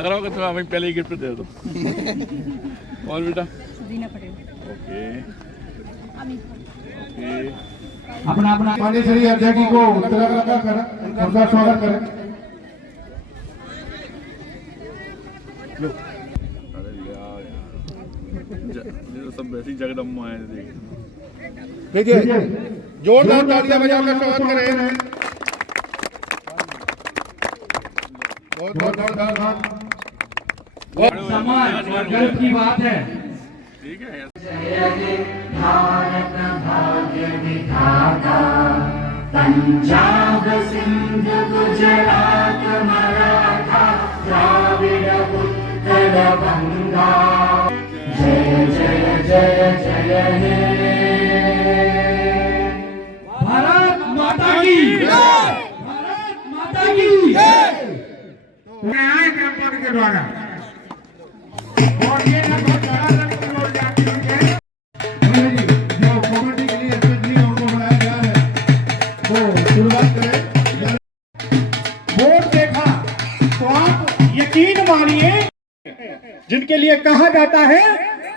लग रहा होगा तो हमें पहले ही गिफ्ट दे दो। और बेटा ओके ओके अपना अपना पांडेश्वरी अध्यक्ष को तिलक करें, उनका स्वागत करें। अरे यार ये तो सब वैसी जगदम्बा है। देखिए जोरदार तालियां बजाकर स्वागत करें। बहुत बहुत धन्यवाद। सम्मान और गर्व की बात है। ठीक है भारत भाग्य विधाता, पंजाब सिंध गुजरात मराठा द्राविड़ उत्कल गंगा, जय जय जय जय हे भारत माता की जय, भारत माता की जय। न्याय जनपद के द्वारा और ये ना बहुत बड़ा जाती है जो कमेटी के लिए स्पेशली उनको बनाया गया है, तो शुरुआत करें। वोट देखा तो आप यकीन मानिए, जिनके लिए कहा जाता है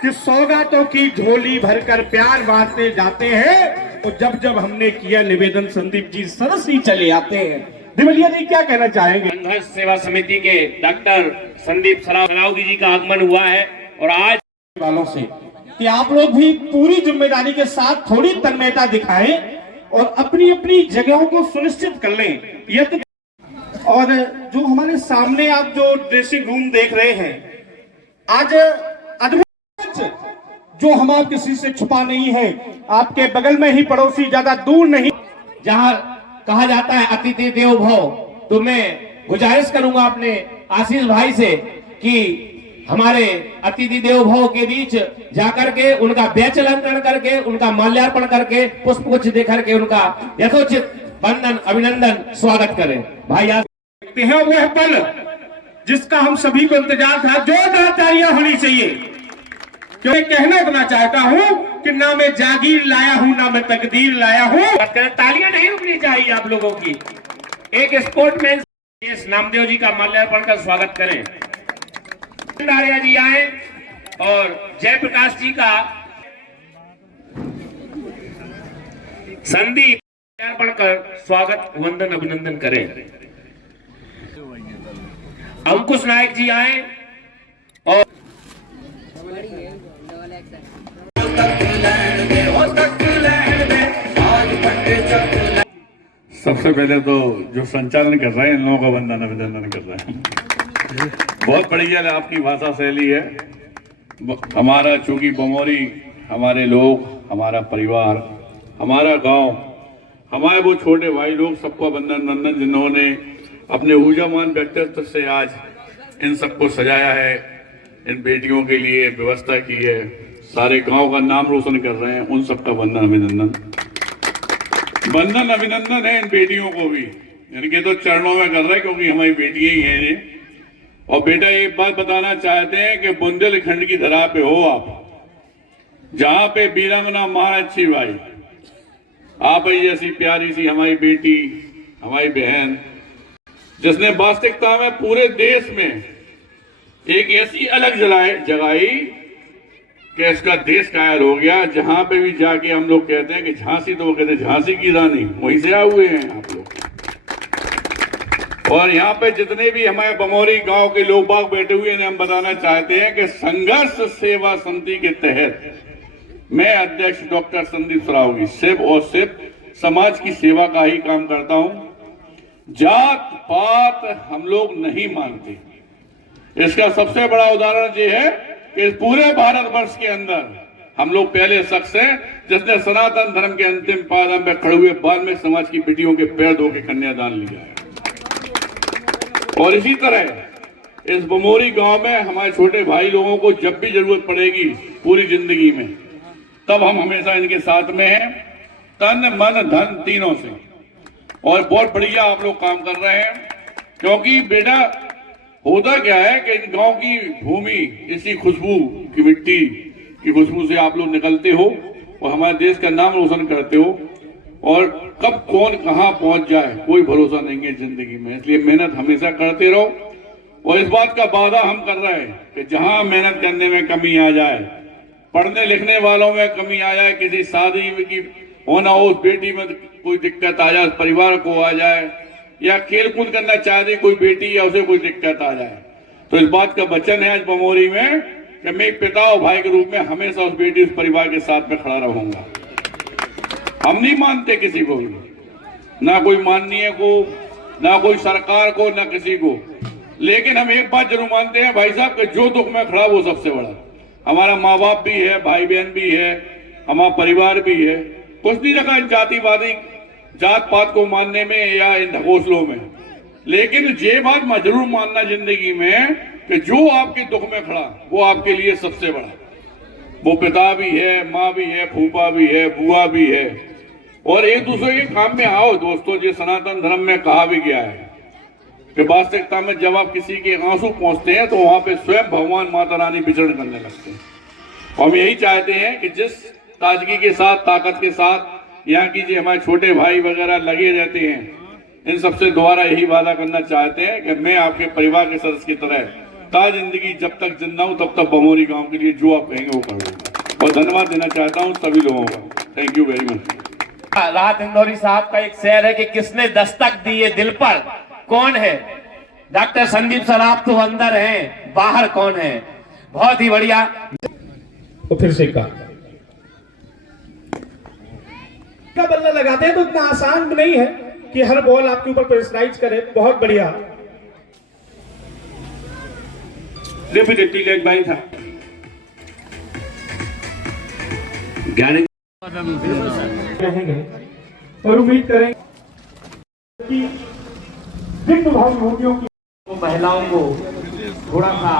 कि सौगातों की झोली भरकर प्यार बांटते जाते हैं, और जब जब हमने किया निवेदन संदीप जी सरस ही चले आते हैं। दिवलिया जी क्या कहना चाहेंगे? संघर्ष सेवा समिति के डॉक्टर संदीप सरावगी जी का आगमन हुआ है और आज वालों से कि आप लोग भी पूरी जिम्मेदारी के साथ थोड़ी तन्मयता दिखाएं और अपनी अपनी जगहों को सुनिश्चित कर लें। यह तो और जो हमारे सामने आप जो ड्रेसिंग रूम देख रहे हैं, आज अद्भुत, जो हम आप किसी से छुपा नहीं है, आपके बगल में ही पड़ोसी, ज्यादा दूर नहीं, जहां कहा जाता है अतिथि देवो भव, तो मैं गुजारिश करूंगा अपने आशीष भाई से कि हमारे अतिथि देवो भव के बीच जाकर के उनका व्यचलन करके, उनका माल्यार्पण करके, पुष्प गुच्छ दे करके उनका यथोचित वंदन अभिनंदन स्वागत करें। भाई आप देखते हैं वह पल जिसका हम सभी को इंतजार था। जोरदार तालियां होनी चाहिए, क्योंकि कहना इतना चाहता हूं कि ना मैं जागीर लाया हूं, ना मैं तकदीर लाया हूं। तालियां नहीं रुकनी चाहिए आप लोगों की। एक स्पोर्टमैन नामदेव जी का माल्यार्पण कर स्वागत करें। डारिया जी आए और जयप्रकाश जी का संदीप माल्यार्पण कर स्वागत वंदन अभिनंदन करें। अंकुश नायक जी आए और सबसे पहले तो जो संचालन कर रहे हैं इन लोगों का वंदन अभिनंदन कर रहे हैं। बहुत बढ़िया आपकी भाषा शैली है। हमारा चूंकि बमोरी, हमारे लोग, हमारा परिवार, हमारा गांव, हमारे वो छोटे भाई लोग, सबको वंदन जिन्होंने अपने ऊर्जावान व्यक्तित्व से आज इन सबको सजाया है, इन बेटियों के लिए व्यवस्था की है, सारे गांव का नाम रोशन कर रहे हैं, उन सबका वंदन अभिनंदन है। इन बेटियों को भी इनके तो चरणों में कर रहे हैं, क्योंकि हमारी बेटियां ही हैं ये। और बेटा एक बात बताना चाहते हैं कि बुंदेलखंड की धरा पे हो आप, जहां पे वीरांगना महाराज भाई, आप ही जैसी प्यारी सी हमारी बेटी, हमारी बहन, जिसने वास्तविकता में पूरे देश में एक ऐसी अलग जगाई कि इसका देश कायल हो गया। जहां पे भी जाके हम लोग कहते हैं कि झांसी, तो वो कहते हैं झांसी की रानी, वहीं से आए हुए हैं आप लोग। और यहाँ पे जितने भी हमारे बमोरी गांव के लोग बाग बैठे हुए हैं, हम बताना चाहते हैं कि संघर्ष सेवा समिति के तहत मैं अध्यक्ष डॉक्टर संदीप सरावगी सिर्फ और सिर्फ समाज की सेवा का ही काम करता हूं। जात पात हम लोग नहीं मानते। इसका सबसे बड़ा उदाहरण ये है कि पूरे भारतवर्ष के अंदर हम लोग पहले शख्स हैं जिसने सनातन धर्म के अंतिम पायदान पर खड़े हुए बाद में समाज की बेटियों के पैर धो के कन्यादान लिया है। और इसी तरह इस बमोरी गांव में हमारे छोटे भाई लोगों को जब भी जरूरत पड़ेगी पूरी जिंदगी में, तब हम हमेशा इनके साथ में हैं, तन मन धन तीनों से। और बहुत बढ़िया आप लोग काम कर रहे हैं, क्योंकि बेटा होता क्या है कि इन गांव की भूमि, इसी खुशबू की मिट्टी की खुशबू से आप लोग निकलते हो और हमारे देश का नाम रोशन करते हो। और कब कौन कहां पहुंच जाए कोई भरोसा नहीं है जिंदगी में, इसलिए मेहनत हमेशा करते रहो। और इस बात का वादा हम कर रहे हैं कि जहां मेहनत करने में कमी आ जाए, पढ़ने लिखने वालों में कमी आ जाए, किसी शादी की होना हो, उस बेटी में कोई दिक्कत आ जाए, परिवार को आ जाए, या खेल कूद करना चाहती कोई बेटी या उसे कोई दिक्कत आ जाए, तो इस बात का वचन है आज बमोरी में कि मैं एक पिता और भाई के रूप में हमेशा उस बेटी, उस परिवार के साथ में खड़ा रहूंगा। हम नहीं मानते किसी को भी, ना कोई माननीय को, ना कोई सरकार को, ना किसी को, लेकिन हम एक बात जरूर मानते हैं भाई साहब कि जो दुख में खड़ा वो सबसे बड़ा। हमारा माँ बाप भी है, भाई बहन भी है, हमारा परिवार भी है। कुछ नहीं रखा इन जातिवादी जात पात को मानने में या इन ढकोसलों में, लेकिन ये बात मैं जरूर मानना जिंदगी में कि जो आपके दुख में खड़ा वो आपके लिए सबसे बड़ा। वो पिता भी है, माँ भी है, फूफा भी है, बुआ भी है। और एक दूसरे के काम में आओ दोस्तों। जो सनातन धर्म में कहा भी गया है कि वास्तविकता में जब आप किसी के आंसू पहुंचते हैं तो वहां पे स्वयं भगवान माता रानी विचरण करने लगते हैं। और हम यही चाहते हैं कि जिस ताजगी के साथ, ताकत के साथ यहाँ की जो हमारे छोटे भाई वगैरह लगे रहते हैं, इन सबसे दोबारा यही वादा करना चाहते हैं कि मैं आपके परिवार के सदस्य की तरह ता जिंदगी जब तक जिंदा हूं तब तक बमोरी गांव के लिए जो आप कहेंगे वो करूंगा। और धन्यवाद देना चाहता हूं सभी लोगों का। Thank you very much. राहत इंदौरी साहब का एक शेर है कि किसने दस्तक दी है दिल पर, कौन है? डॉक्टर संदीप सराफ तो अंदर हैं, बाहर कौन है? बहुत ही बढ़िया। तो फिर से का बल्ला लगाते हैं तो इतना आसान नहीं है कि हर बॉल आपके ऊपर प्रेशराइज करे। बहुत बढ़िया डेफिनेटली लेग बाई था। रहेंगे और उम्मीद करेंगे कि जिन भावी होगियों की महिलाओं को थोड़ा सा